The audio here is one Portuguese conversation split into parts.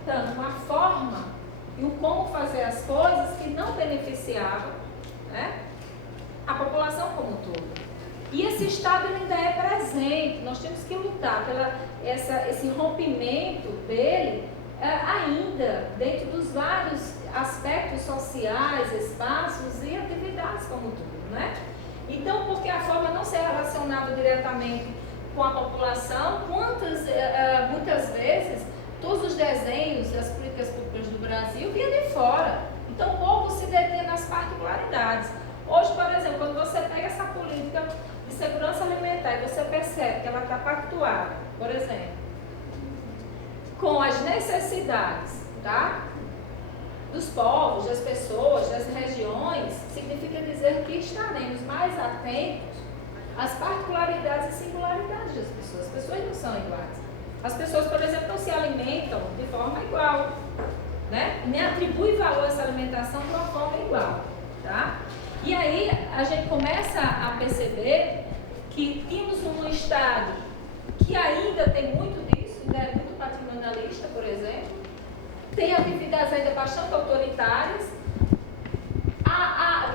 adaptando a forma e o como fazer as coisas que não beneficiavam, né, a população como um todo. E esse Estado ainda é presente, nós temos que lutar pela esse rompimento dele ainda dentro dos vários aspectos sociais, espaços e atividades como tudo, né? Então, porque a forma não se relacionava diretamente com a população, muitas vezes todos os desenhos das políticas públicas do Brasil vinham de fora. Então, o povo se detinha nas particularidades. Hoje, por exemplo, quando você pega essa política de segurança alimentar e você percebe que ela está pactuada, por exemplo, com as necessidades, tá, dos povos, das pessoas, das regiões, significa dizer que estaremos mais atentos às particularidades e singularidades das pessoas. As pessoas não são iguais. As pessoas, por exemplo, não se alimentam de forma igual, né? Nem atribui valor a essa alimentação de uma forma igual, tá? E aí a gente começa a perceber que tínhamos um Estado que ainda tem muito disso, ainda é muito patrimonialista, por exemplo, tem atividades ainda bastante autoritárias,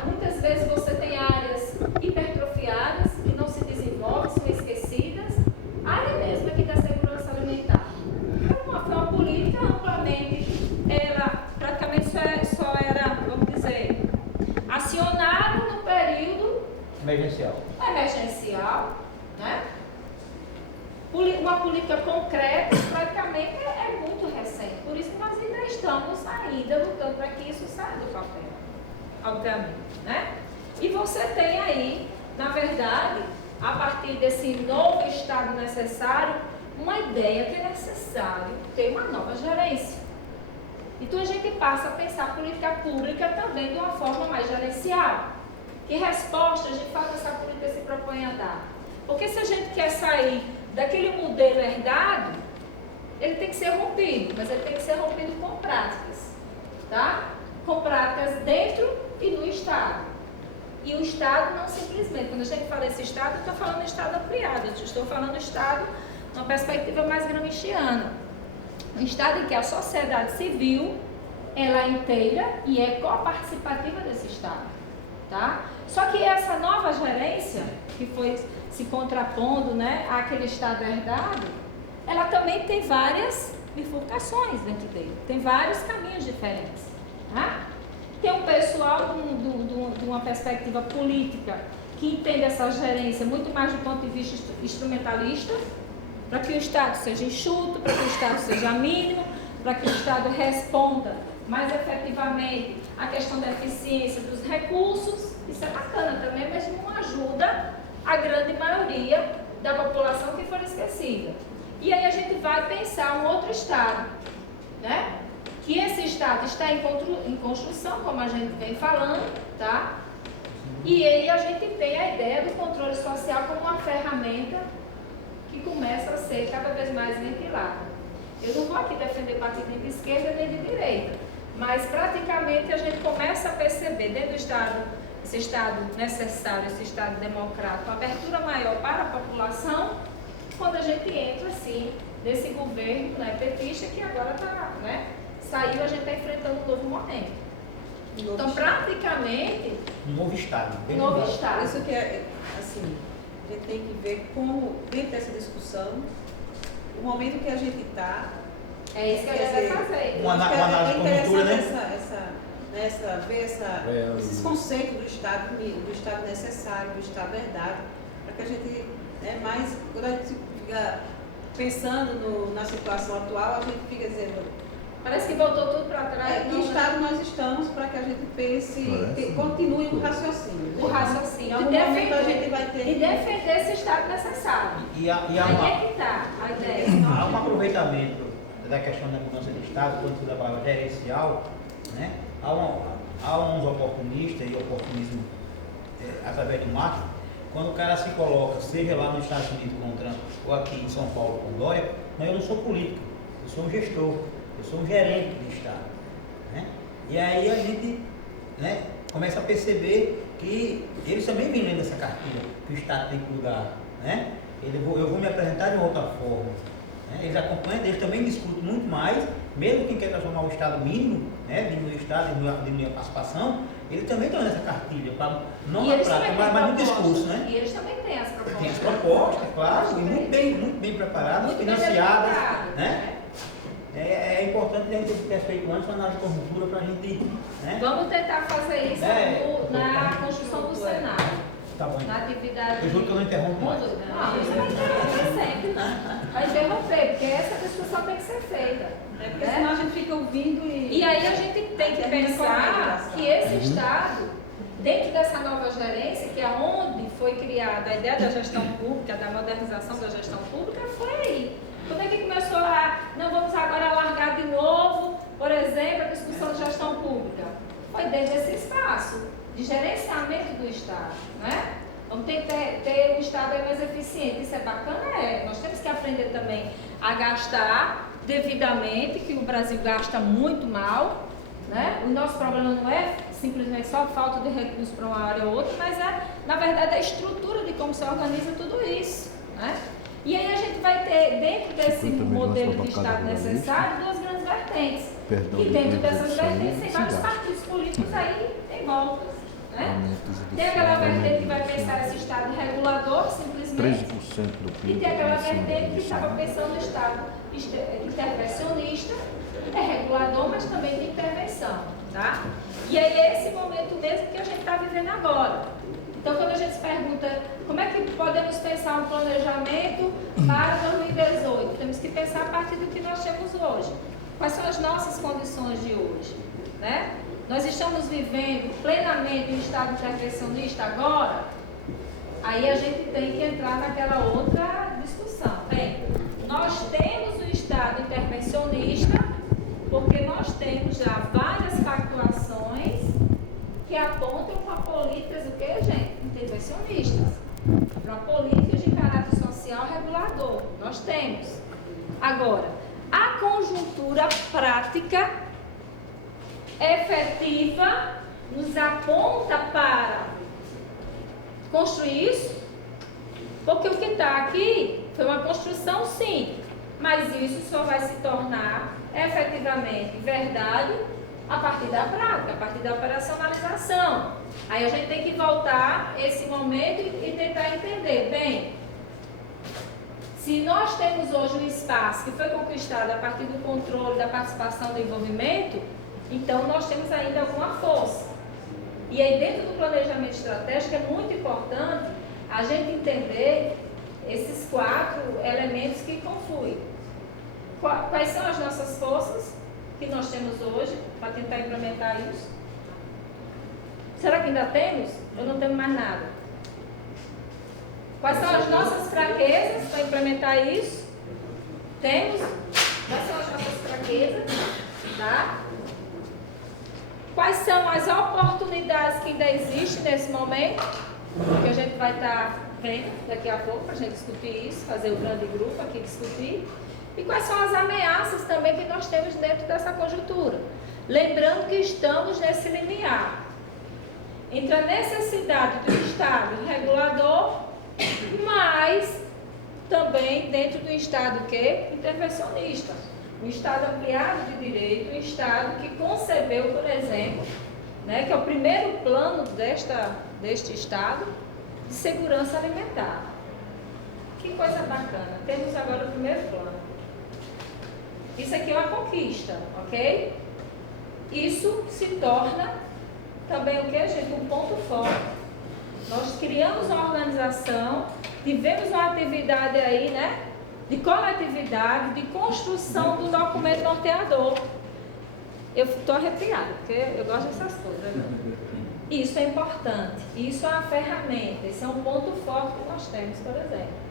muitas vezes você tem áreas hipertrofiadas que não se desenvolvem, são esquecidas, a área mesmo aqui da segurança alimentar. Então, foi uma política amplamente, ela praticamente só era, vamos dizer, acionada no período emergencial, né? Uma política concreta, praticamente é muito recente. Por isso que nós ainda estamos lutando para que isso saia do papel, obviamente, né? E você tem aí, na verdade, a partir desse novo Estado necessário, uma ideia que é necessário ter uma nova gerência. Então a gente passa a pensar a política pública também de uma forma mais gerencial. Que respostas, de fato, essa política se propõe a dar? Porque se a gente quer sair daquele modelo herdado, ele tem que ser rompido, mas ele tem que ser rompido com práticas, tá? Com práticas dentro e no Estado. E o Estado não simplesmente, quando a gente fala esse Estado, eu estou falando do Estado ampliado, eu estou falando do Estado numa perspectiva mais gramsciana. Um Estado em que a sociedade civil, ela é inteira e é coparticipativa desse Estado, tá? Só que essa nova gerência, que foi se contrapondo, né, àquele Estado herdado, ela também tem várias bifurcações dentro dele, tem vários caminhos diferentes, tá? Tem um pessoal de uma perspectiva política que entende essa gerência muito mais do ponto de vista instrumentalista, para que o Estado seja enxuto, para que o Estado seja mínimo, para que o Estado responda mais efetivamente à questão da eficiência dos recursos. Isso é bacana também, mas não ajuda a grande maioria da população que for esquecida. E aí a gente vai pensar um outro Estado, né? Que esse Estado está em construção, como a gente vem falando, tá? E aí a gente tem a ideia do controle social como uma ferramenta que começa a ser cada vez mais ventilada. Eu não vou aqui defender partido nem de esquerda nem de direita, mas praticamente a gente começa a perceber dentro do Estado, esse Estado necessário, esse Estado democrático, uma abertura maior para a população, quando a gente entra assim nesse governo, né, petista, que agora está, né, saiu, a gente está enfrentando um novo momento. Então, praticamente... Um novo Estado. Novo Estado. Isso que é, assim, a gente tem que ver como, dentro dessa discussão, o momento que a gente está... É isso que a gente vai fazer. Uma análise de conjuntura, né? Ver esses conceitos do Estado necessário, do Estado herdado, para que a gente, mais, quando a gente fica pensando na situação atual, a gente fica dizendo... Parece que voltou tudo para trás. Que Estado nós estamos para que a gente pense, continue o raciocínio. O raciocínio. Em algum momento a gente vai ter... E defender esse Estado necessário. Aí é que está a ideia. Há um aproveitamento da questão da mudança de Estado, quando se usa a palavra gerencial, né? Há uns oportunistas e oportunismo através do marketing, quando o cara se coloca, seja lá nos Estados Unidos com o Trump ou aqui em São Paulo com o Dória, mas eu não sou político, eu sou um gestor. Eu sou um gerente de Estado, né? E aí a gente, né, começa a perceber que eles também vêm lendo essa cartilha que o Estado tem que mudar, né? Eu vou me apresentar de outra forma, né? Eles acompanham, eles também discutem muito mais, mesmo quem quer transformar o Estado mínimo, né, diminuir o Estado, diminuir a participação, ele também tem essa cartilha, não na prática, mas no discurso, né? E eles também têm as propostas. Tem as propostas, claro, e muito bem preparadas, financiadas, né? É importante a gente ter feito antes uma análise de conjuntura para a gente... Né? Vamos tentar fazer isso na construção do cenário. Tá bom. Na atividade... Eu juro que eu não interrompo mais. Não, isso vai interromper sempre. Vai interromper, porque essa discussão tem que ser feita. Porque senão a gente fica ouvindo e aí a gente tem que pensar que esse Estado, dentro dessa nova gerência, que é onde foi criada a ideia da gestão pública, da modernização da gestão pública, foi aí. Quando é que começou não vamos agora alargar de novo, por exemplo, a discussão de gestão pública? Foi dentro desse espaço de gerenciamento do Estado, né? Vamos ter um Estado mais eficiente, isso é bacana, nós temos que aprender também a gastar devidamente, que o Brasil gasta muito mal, né? O nosso problema não é simplesmente só falta de recursos para uma área ou outra, mas na verdade, a estrutura de como se organiza tudo isso, né? E aí a gente vai ter, dentro desse modelo de Estado necessário, duas grandes vertentes. E dentro dessas vertentes tem vários partidos políticos aí em volta. Né? Tem aquela vertente que vai pensar esse Estado regulador, simplesmente. 13% do PIB. E tem aquela vertente que estava pensando no Estado intervencionista, é regulador, mas também de intervenção. Tá? E aí é esse momento mesmo que a gente está vivendo agora. Então, quando a gente se pergunta como é que podemos pensar um planejamento para 2018, temos que pensar a partir do que nós temos hoje. Quais são as nossas condições de hoje? Né? Nós estamos vivendo plenamente um Estado intervencionista agora? Aí a gente tem que entrar naquela outra discussão. Bem, nós temos o Estado intervencionista porque nós temos já várias pactuações que apontam para políticas, o que, gente? Intervencionistas. Para políticas de caráter social regulador. Nós temos. Agora, a conjuntura prática, efetiva, nos aponta para construir isso? Porque o que está aqui foi uma construção, sim, mas isso só vai se tornar efetivamente verdade a partir da prática, a partir da operacionalização. Aí a gente tem que voltar esse momento e tentar entender, bem, se nós temos hoje um espaço que foi conquistado a partir do controle, da participação, do envolvimento, então nós temos ainda alguma força. E aí dentro do planejamento estratégico é muito importante a gente entender esses 4 elementos que confluem. Quais são as nossas forças que nós temos hoje para tentar implementar isso? Será que ainda temos? Ou não temos mais nada? Quais são as nossas fraquezas para implementar isso? Temos? Quais são as nossas fraquezas? Tá? Quais são as oportunidades que ainda existem nesse momento? Que a gente vai estar vendo daqui a pouco para a gente discutir isso, fazer o grande grupo aqui discutir. E quais são as ameaças também que nós temos dentro dessa conjuntura? Lembrando que estamos nesse limiar entre a necessidade do Estado regulador, mas também dentro do Estado que? Intervencionista. Um Estado ampliado de direito, um Estado que concebeu, por exemplo, né, que é o primeiro plano deste Estado de segurança alimentar. Que coisa bacana, temos agora o primeiro plano. Isso aqui é uma conquista, ok? Isso se torna também o que, gente? Um ponto forte. Nós criamos uma organização, tivemos uma atividade aí, né? De coletividade, de construção do documento norteador. Eu estou arrepiada, porque eu gosto dessas coisas. Né? Isso é importante, isso é uma ferramenta, isso é um ponto forte que nós temos, por exemplo.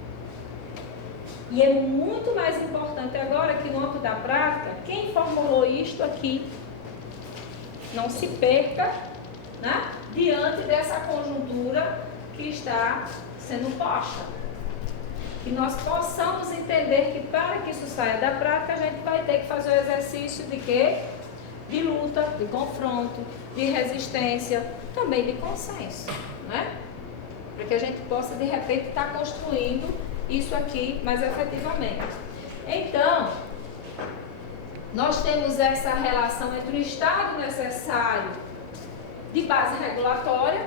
E é muito mais importante agora que no âmbito da prática, quem formulou isto aqui não se perca, né, diante dessa conjuntura que está sendo posta. Que nós possamos entender que para que isso saia da prática, a gente vai ter que fazer o exercício de quê? De luta, de confronto, de resistência, também de consenso, né? Para que a gente possa, de repente, estar construindo isso aqui mais efetivamente. Então, nós temos essa relação entre o Estado necessário de base regulatória,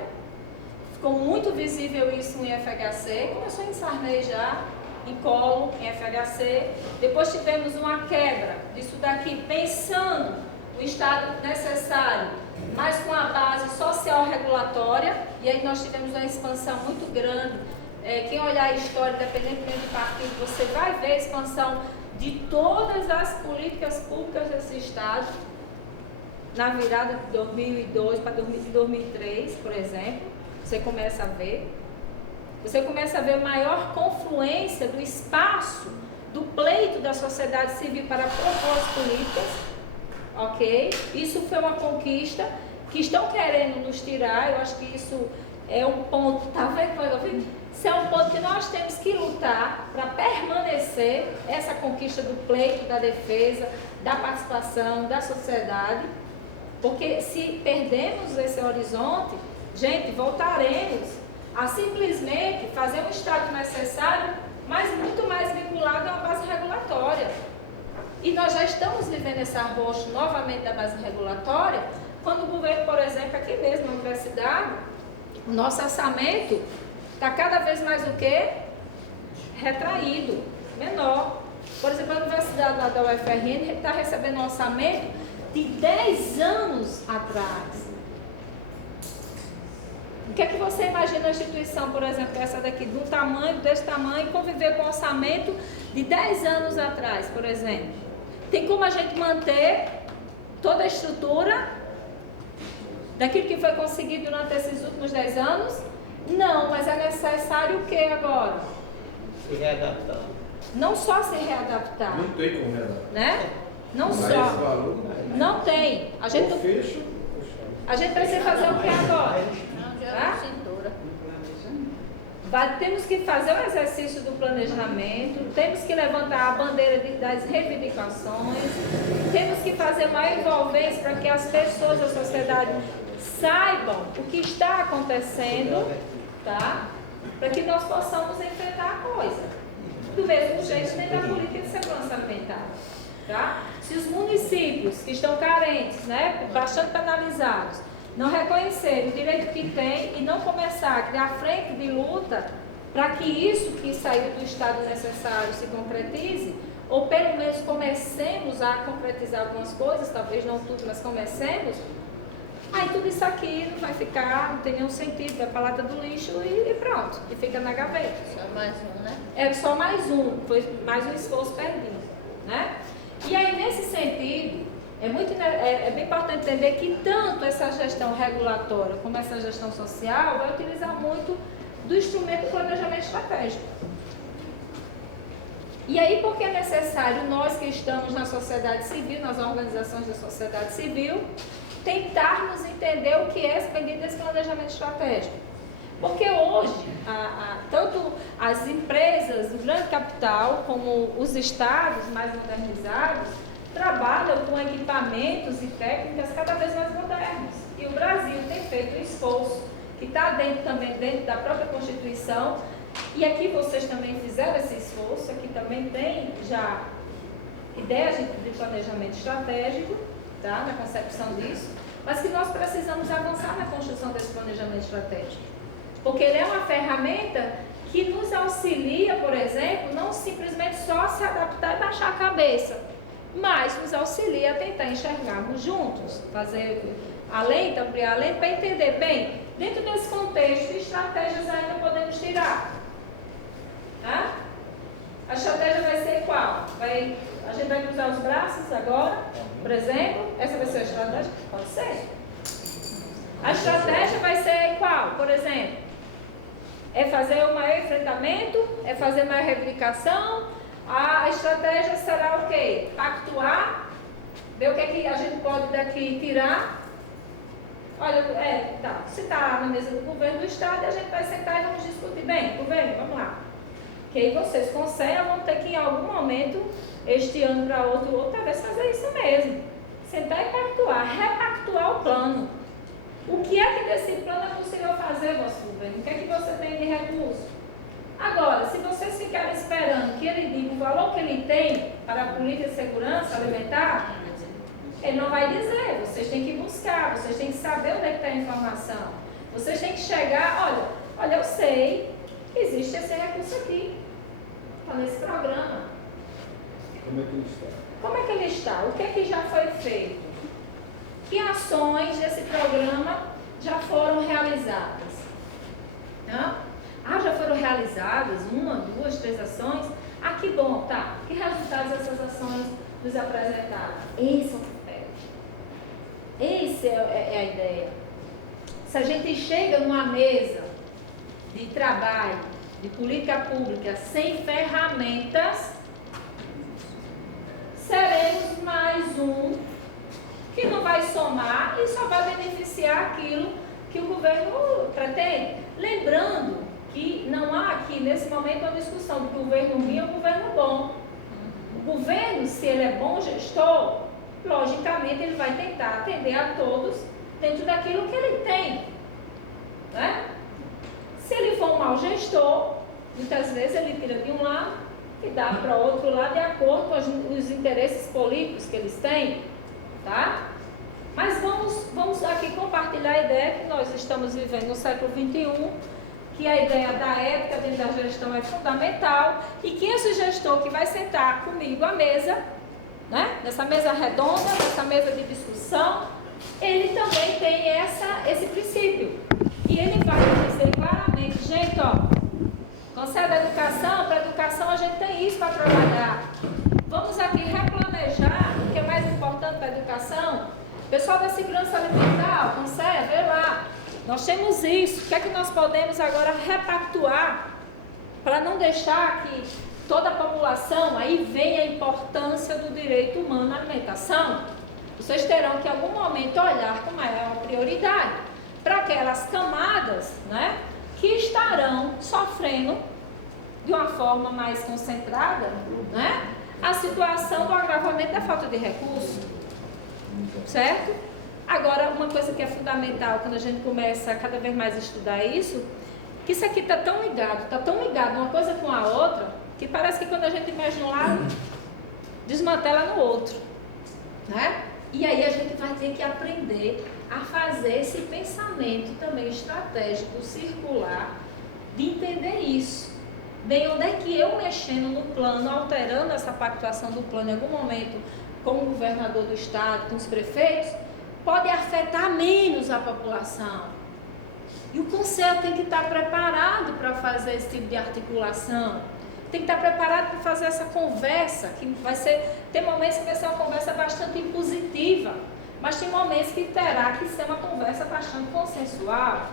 ficou muito visível isso em FHC, começou em Sarney já, em Collor, em FHC, depois tivemos uma quebra disso daqui, pensando o Estado necessário, mas com a base social regulatória, e aí nós tivemos uma expansão muito grande. Quem olhar a história, independentemente do partido, você vai ver a expansão de todas as políticas públicas desse Estado, na virada de 2002 para 2003, por exemplo, você começa a ver. Você começa a ver maior confluência do espaço, do pleito da sociedade civil para propor as políticas, ok? Isso foi uma conquista que estão querendo nos tirar. Eu acho que isso é um ponto, tá vendo? Isso é um ponto que nós temos que lutar para permanecer essa conquista do pleito, da defesa, da participação, da sociedade, porque se perdemos esse horizonte, gente, voltaremos a simplesmente fazer um Estado necessário, mas muito mais vinculado a uma base regulatória. E nós já estamos vivendo esse arroxo novamente da base regulatória, quando o governo, por exemplo, aqui mesmo na universidade, o nosso orçamento está cada vez mais o quê? Retraído, menor. Por exemplo, a universidade lá da UFRN está recebendo um orçamento de 10 anos atrás. O que é que você imagina a instituição, por exemplo, essa daqui, de um tamanho, desse tamanho, conviver com um orçamento de 10 anos atrás, por exemplo? Tem como a gente manter toda a estrutura daquilo que foi conseguido durante esses últimos 10 anos? Não, mas é necessário o que agora? Se readaptar. Não só se readaptar. Não tem como readaptar. Né? Não só. Não tem. A gente precisa fazer o que agora? Tá? Temos que fazer o exercício do planejamento, temos que levantar a bandeira das reivindicações, temos que fazer maior envolvência para que as pessoas da sociedade saibam o que está acontecendo, tá? Para que nós possamos enfrentar a coisa. Do mesmo jeito dentro da política de segurança alimentar. Tá? Se os municípios que estão carentes, né, bastante penalizados, não reconhecerem o direito que têm e não começar a criar frente de luta para que isso que saiu do estado necessário se concretize, ou pelo menos comecemos a concretizar algumas coisas, talvez não tudo, mas comecemos, aí tudo isso aqui não vai ficar, não tem nenhum sentido, vai para a lata do lixo e pronto, e fica na gaveta. Só mais um, né? É só mais um, foi mais um esforço perdido, né? E aí, nesse sentido, é bem importante entender que tanto essa gestão regulatória como essa gestão social vai utilizar muito do instrumento do planejamento estratégico. E aí, porque é necessário nós que estamos na sociedade civil, nas organizações da sociedade civil, tentarmos entender o que é esse bendito desse planejamento estratégico. Porque hoje, tanto as empresas do grande capital, como os estados mais modernizados, trabalham com equipamentos e técnicas cada vez mais modernos. E o Brasil tem feito um esforço, que está também dentro da própria Constituição, e aqui vocês também fizeram esse esforço, aqui também tem já ideias de planejamento estratégico, tá, na concepção disso, mas que nós precisamos avançar na construção desse planejamento estratégico. Porque ele é uma ferramenta que nos auxilia, por exemplo, não simplesmente só se adaptar e baixar a cabeça, mas nos auxilia a tentar enxergarmos juntos, fazer a lente, ampliar a lente, para entender, bem, dentro desse contexto, que estratégias ainda podemos tirar? Tá? A estratégia vai ser qual? A gente vai cruzar os braços agora, por exemplo? Essa vai ser a estratégia? Pode ser. A estratégia vai ser qual, por exemplo? É fazer o maior enfrentamento? É fazer maior reivindicação? A estratégia será o quê? Pactuar? Ver o que é que a gente pode daqui tirar? Olha, se está na mesa do governo do estado, a gente vai sentar e vamos discutir. Bem, governo, vamos lá. Que aí vocês conseguem, vão ter que em algum momento, este ano para outro, talvez fazer isso mesmo. Sentar e pactuar, repactuar o plano. O que é que desse plano é possível fazer, vosso governo? O que é que você tem de recurso? Agora, se vocês ficarem esperando que ele diga o valor que ele tem para a política de segurança alimentar, ele não vai dizer. Vocês têm que buscar, vocês têm que saber onde é que está a informação. Vocês têm que chegar, olha, eu sei que existe esse recurso aqui, está nesse programa. Como é que ele está? Como é que ele está? O que é que já foi feito? Que ações desse programa já foram realizadas? Já foram realizadas 1, 2, 3 ações? Que bom, tá. Que resultados essas ações nos apresentaram? Esse é o papel. Essa é a ideia. Se a gente chega numa mesa de trabalho, de política pública, sem ferramentas, seremos mais um que não vai somar e só vai beneficiar aquilo que o governo pretende. Lembrando que não há aqui, nesse momento, uma discussão de que o governo ruim é um governo bom. O governo, se ele é bom gestor, logicamente ele vai tentar atender a todos dentro daquilo que ele tem. Né? Se ele for um mau gestor, muitas vezes ele tira de um lado e dá para o outro lado de acordo com os interesses políticos que eles têm. Tá? Mas vamos aqui compartilhar a ideia que nós estamos vivendo no século XXI, que a ideia da ética dentro da gestão é fundamental e que esse gestor que vai sentar comigo à mesa, né, nessa mesa redonda, nessa mesa de discussão, ele também tem esse princípio. E ele vai dizer claramente, gente, Conselho da Educação, para a educação a gente tem isso para trabalhar. Vamos aqui replanejar o que é mais importante para a educação. Pessoal da segurança alimentar, Conselho, vê lá. Nós temos isso. O que é que nós podemos agora repactuar para não deixar que toda a população, aí vem a importância do direito humano à alimentação. Vocês terão que em algum momento olhar com maior prioridade para aquelas camadas, né, que estarão sofrendo de uma forma mais concentrada, né, a situação do agravamento da falta de recursos. Certo? Agora, uma coisa que é fundamental quando a gente começa a cada vez mais estudar isso, que isso aqui está tão ligado uma coisa com a outra, que parece que quando a gente mexe num lado, desmantela no outro. Né? E aí a gente vai ter que aprender a fazer esse pensamento também estratégico, circular, de entender isso. Bem, onde é que eu mexendo no plano, alterando essa pactuação do plano em algum momento, com o governador do estado, com os prefeitos, pode afetar menos a população. E o conselho tem que estar preparado para fazer esse tipo de articulação. Tem que estar preparado para fazer essa conversa, que vai ser, tem momentos que vai ser uma conversa bastante impositiva, mas tem momentos que terá que ser uma conversa bastante consensual.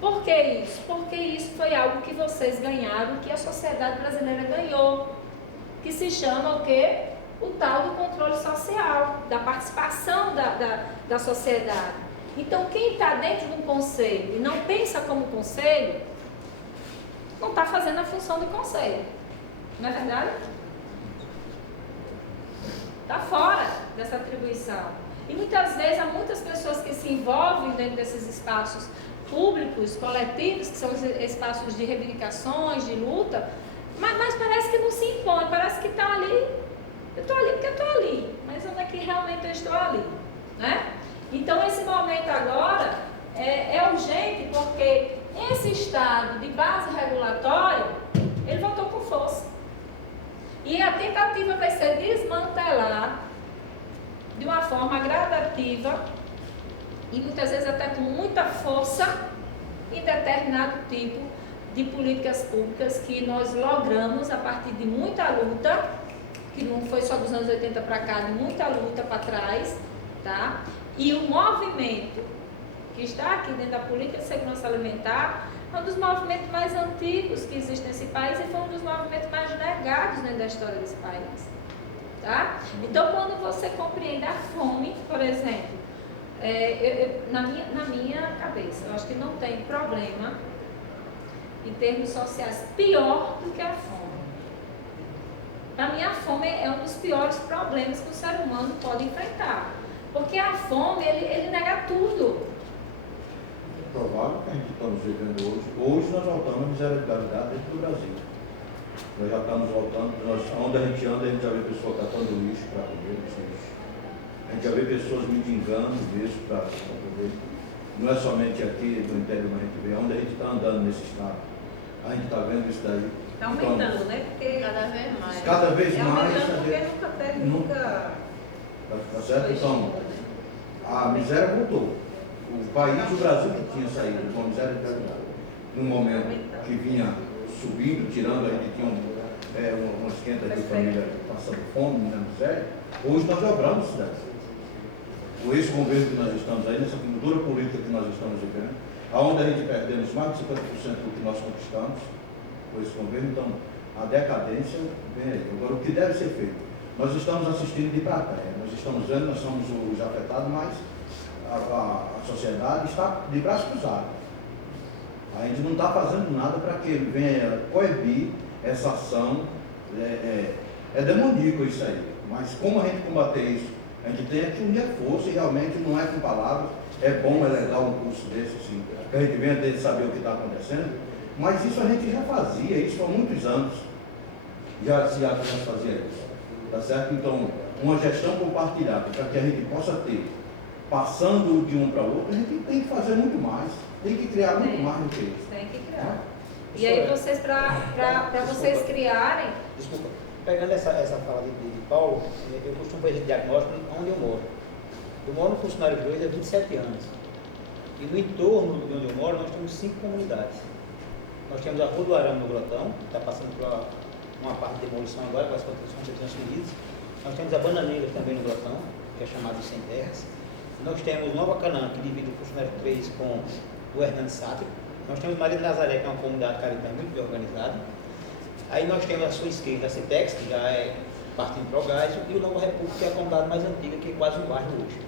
Por que isso? Porque isso foi algo que vocês ganharam, que a sociedade brasileira ganhou, que se chama o quê? O tal do controle social, da participação da sociedade. Então, quem está dentro de um conselho e não pensa como conselho, não está fazendo a função de conselho. Não é verdade? Está fora dessa atribuição. E muitas vezes há muitas pessoas que se envolvem dentro desses espaços públicos, coletivos, que são os espaços de reivindicações, de luta, mas parece que não se impõe, parece que está ali. Eu estou ali porque eu estou ali, mas onde é que realmente eu estou ali? Né? Então, esse momento agora é urgente porque esse estado de base regulatória, ele voltou com força. E a tentativa vai ser desmantelar de uma forma gradativa e muitas vezes até com muita força em determinado tipo de políticas públicas que nós logramos a partir de muita luta, que não foi só dos anos 80 para cá, de muita luta para trás, tá? E o movimento que está aqui dentro da política de segurança alimentar é um dos movimentos mais antigos que existe nesse país e foi um dos movimentos mais negados dentro da história desse país, tá? Então, quando você compreende a fome, por exemplo, na minha cabeça, eu acho que não tem problema em termos sociais pior do que a fome. Para mim, a fome é um dos piores problemas que o ser humano pode enfrentar. Porque a fome, ele nega tudo. provável que a gente estamos vivendo hoje. Hoje nós voltamos à miserabilidade dentro do Brasil. Nós já estamos voltando, onde a gente anda, a gente já vê pessoas catando lixo para comer lixo. A gente já vê pessoas mendigando mesmo para comer. Não é somente aqui no interior, mas a gente vê onde a gente está andando nesse estado. A gente está vendo isso daí. Está aumentando, né? Porque Cada vez mais. Cada vez é mais. aumentando porque nunca teve, nunca... Tá certo? Então, a miséria voltou. O país, o Brasil que tinha saído com a miséria num momento que vinha subindo, tirando, a gente tinha uma esquenta de família passando fome na miséria. Hoje nós dobramos isso daí. Com esse governo que nós estamos aí, nessa cultura política que nós estamos vivendo, aonde a gente perdemos mais de 50% do que nós conquistamos, com esse governo, então a decadência vem aí. Agora, o que deve ser feito? Nós estamos assistindo de plateia, nós estamos vendo, nós somos os afetados, mas a sociedade está de braço cruzado. A gente não está fazendo nada para que venha coibir essa ação. É demoníaco isso aí, mas como a gente combater isso? A gente tem que unir a força e realmente não é com palavras. É bom, é legal um curso desse, assim, que a gente venha ter de saber o que está acontecendo, mas isso a gente já fazia, isso há muitos anos. Já fazia isso. Tá certo? Então, uma gestão compartilhada, para que a gente possa ter, passando de um para o outro, a gente tem que fazer muito mais. Tem que criar muito mais do que isso. Tem que criar. E aí vocês, para vocês criarem... Desculpa, pegando essa fala de Paulo, eu costumo fazer diagnóstico onde eu moro. Eu moro no Funcionário 2 há 27 anos. E no entorno de onde eu moro, nós temos 5 comunidades. Nós temos a Rua do Arame no Grotão, que está passando por uma parte de demolição agora, com as construções sendo transferidas. Nós temos a Bananeira também no Grotão, que é chamado de Sem Terras. Nós temos Nova Canaã, que divide o Funcionário 3 com o Hernando Sátiro. Nós temos Maria de Nazaré, que é uma comunidade caritativa muito bem organizada. Aí nós temos a sua esquerda, a Citex, que já é partindo para o Gás, e o Nova República, que é a comunidade mais antiga, que é quase um bairro hoje.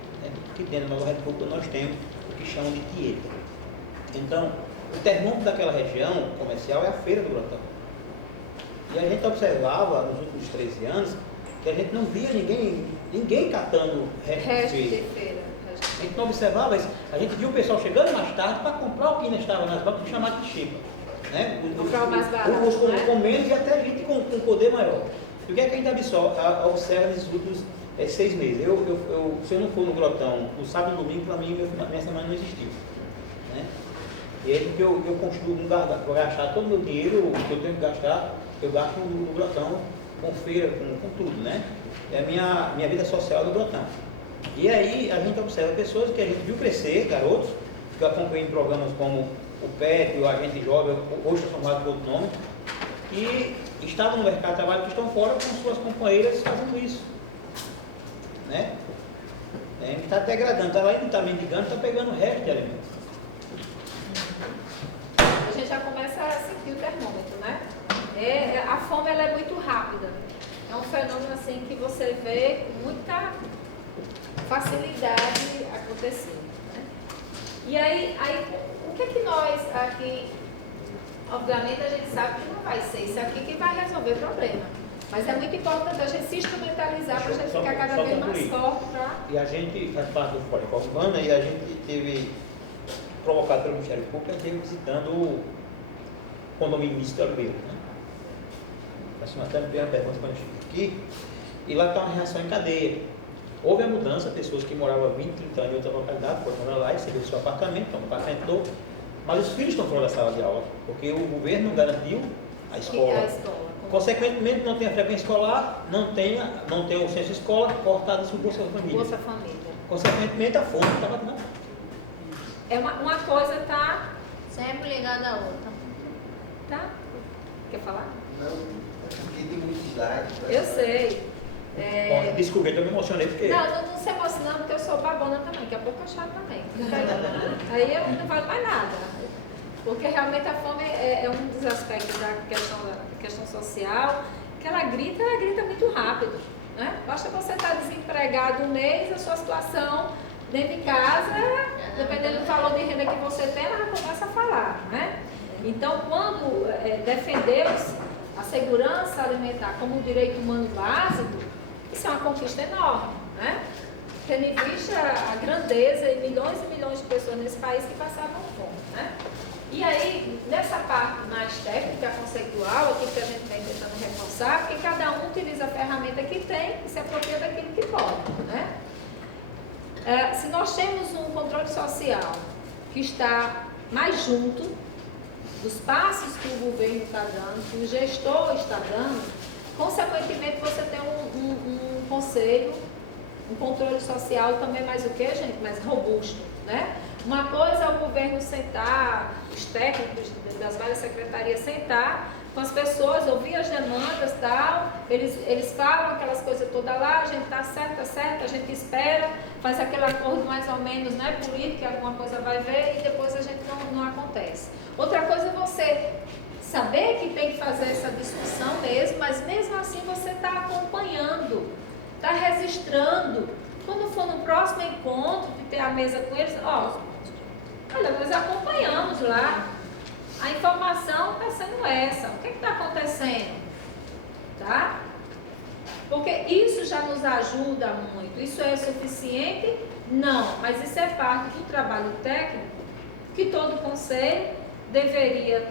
Que dentro da Nova República nós temos o que chamam de Tieta. Então, o termômetro daquela região comercial é a Feira do Grotão. E a gente observava nos últimos 13 anos que a gente não via ninguém catando Resto de feira. feira. A gente não observava isso. A gente viu o pessoal chegando mais tarde para comprar o que ainda estava nas bancas, chamado de chipa. Né? Comprar o mais barato, os com menos e até gente com poder maior. E o que é que a gente observa nesses últimos 6 meses? Se eu não for no Grotão, no sábado e domingo, para mim, minha semana não existiu. Né? E aí que eu costumo gastar todo o meu dinheiro, que eu tenho que gastar, eu gasto no Grotão, com feira, com tudo, né? É a minha vida social do Grotão. E aí a gente observa pessoas que a gente viu crescer, garotos, que eu acompanhei em programas como o PET, o Agente Jovem, hoje são chamados por outro nome, que estavam no mercado de trabalho, que estão fora com suas companheiras fazendo isso. Né? A gente está degradando, está lá e não está mendigando, está pegando o resto de alimentos. A gente já começa a sentir o termômetro, né? A fome ela é muito rápida. É um fenômeno assim que você vê com muita facilidade acontecer. Né? E aí, o que é que nós aqui, obviamente a gente sabe que não vai ser isso aqui que vai resolver o problema. Mas é muito importante a gente se instrumentalizar para a gente ficar cada vez mais forte. E a gente faz parte do Fórum Urbana e a gente teve, provocado pelo Ministério Público, a gente esteve visitando o condomínio Ministério Beiro. Né? Nós tínhamos até uma pergunta quando a gente fica aqui, e lá está uma reação em cadeia. Houve a mudança, pessoas que moravam 20, 30 anos em outra localidade, foram morar lá e recebeu seu apartamento, então o apartamento novo, mas os filhos estão fora da sala de aula, porque o governo não garantiu a escola. Consequentemente, não tem a frequência escolar, não tem o censo escola, cortado o Bolsa Família. Bolsa Família. Consequentemente, a fome está batendo. Uma coisa está... Sempre ligada à outra. Tá? Quer falar? Não, porque tem muito slide. Eu sei. Desculpa, eu me emocionei porque... Não se emociona porque eu sou babona também, daqui a pouco eu choro também. Aí eu não vale mais nada. Porque realmente a fome é um dos aspectos da questão social, que ela grita muito rápido. Né? Basta você estar desempregado um mês, a sua situação dentro de casa, dependendo do valor de renda que você tem, ela já começa a falar. Né? Então, quando defendeu-se a segurança alimentar como um direito humano básico, isso é uma conquista enorme. Né? tendo em vista a grandeza e milhões de pessoas nesse país que passavam fome, né? E aí, nessa parte mais técnica, conceitual, aqui que a gente vem tentando reforçar, porque cada um utiliza a ferramenta que tem e se apropria daquilo que pode, né? Se nós temos um controle social que está mais junto dos passos que o governo está dando, que o gestor está dando, consequentemente você tem um conselho, um controle social também mais o que, gente? Mais robusto, né? Uma coisa é o governo sentar, os técnicos das várias secretarias sentar com as pessoas, ouvir as demandas, tal, eles falam aquelas coisas todas lá, a gente está certo, a gente espera, faz aquele acordo mais ou menos, né, político, que alguma coisa vai ver e depois a gente não acontece. Outra coisa é você saber que tem que fazer essa discussão mesmo, mas mesmo assim você está acompanhando, está registrando. Quando for no próximo encontro, de ter a mesa com eles, olha, nós acompanhamos lá. A informação está sendo essa. O que está acontecendo? Tá? Porque isso já nos ajuda muito. Isso é suficiente? Não. Mas isso é parte do trabalho técnico que todo conselho deveria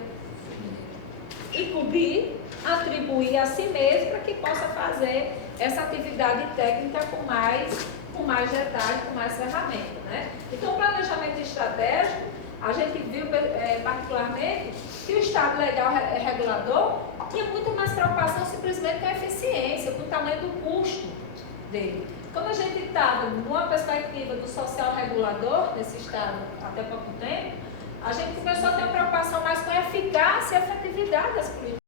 incumbir, atribuir a si mesmo para que possa fazer essa atividade técnica com mais detalhe, com mais ferramenta, né? Então, o planejamento estratégico, a gente viu particularmente que o Estado legal regulador tinha muito mais preocupação simplesmente com a eficiência, com o tamanho do custo dele. Quando a gente estava numa perspectiva do social regulador desse Estado até pouco tempo, a gente começou a ter uma preocupação mais com a eficácia e a efetividade das políticas